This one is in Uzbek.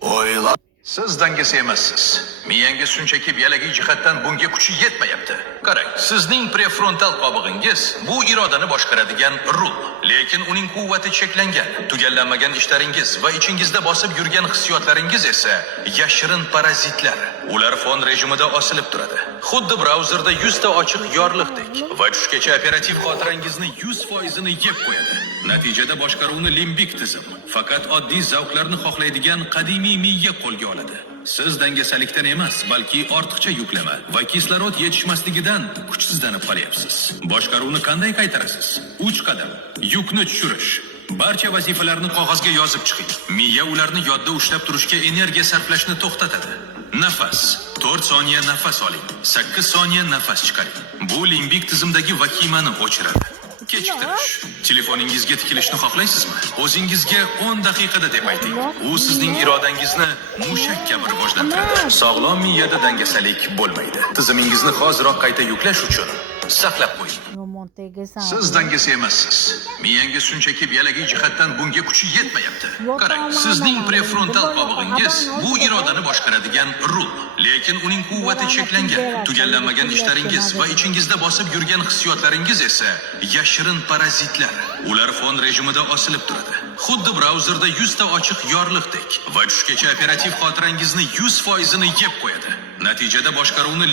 O'ylab. Siz dangasa emassiz. Miyangiz shunchaki biologiy jihatdan bunga kuchi yetmayapti. Qarang, sizning prefrontal qobig'ingiz bu irodani boshqaradigan rul, lekin uning quvvati cheklangan. Tugallanmagan ishlaringiz va ichingizda bosib yurgan hissiyotlaringiz esa yashirin parazitlar. Ular fon rejimida osilib turadi. Xuddi brauzerda 100 ta ochiq yorliqdek va tushgacha operativ xotirangizni 100% yeb qo'yadi. Natijada boshqaruvni limbik tizim, faqat oddiy zavqlarni xohlaydigan qadimiy miya qo'lga oladi. Siz dangasalikdan emas, balki ortiqcha yuklama va kislorod yetishmasligidan kuchsizlanib qolyapsiz. Boshqaruvni qanday qaytarasiz? 3 qadam. Yukni tushirish. Barcha vazifalarni qog'ozga yozib chiqing. Miya ularni yodda ushlab turishga energiya sarflashni to'xtatadi. Nafas. 4 soniya nafas oling. 8 soniya nafas chiqaring. Bu limbik tizimdagi vahimani o'chiradi. Kechiktirish. Telefoningizga tikilishni xohlaysizmi? O'zingizga 10 daqiqada deb ayting. U sizning irodangizni mushak kabi rivojlantiradi. Sog'lom miyada dangasalik bo'lmaydi. Tizimingizni hoziroq qayta yuklash uchun saqlab qo'ying. Siz dangasa emassiz. Miyangiz shunchaki biologiy jihatdan bunga kuchi yetmayapti. Qarang, sizning prefrontal qobig'ingiz bu irodani boshqaradigan rul, lekin uning quvvati cheklangan. Tugallanmagan ishlaringiz va ichingizda bosib yurgan hissiyotlaringiz esa yashirin parazitlar. Ular fon rejimida osilib turadi. Xuddi brauzerda 100 ta ochiq yorliqdek va tushgacha operativ xotirangizni 100% yeb qo'yadi. Natijada boshqaruvni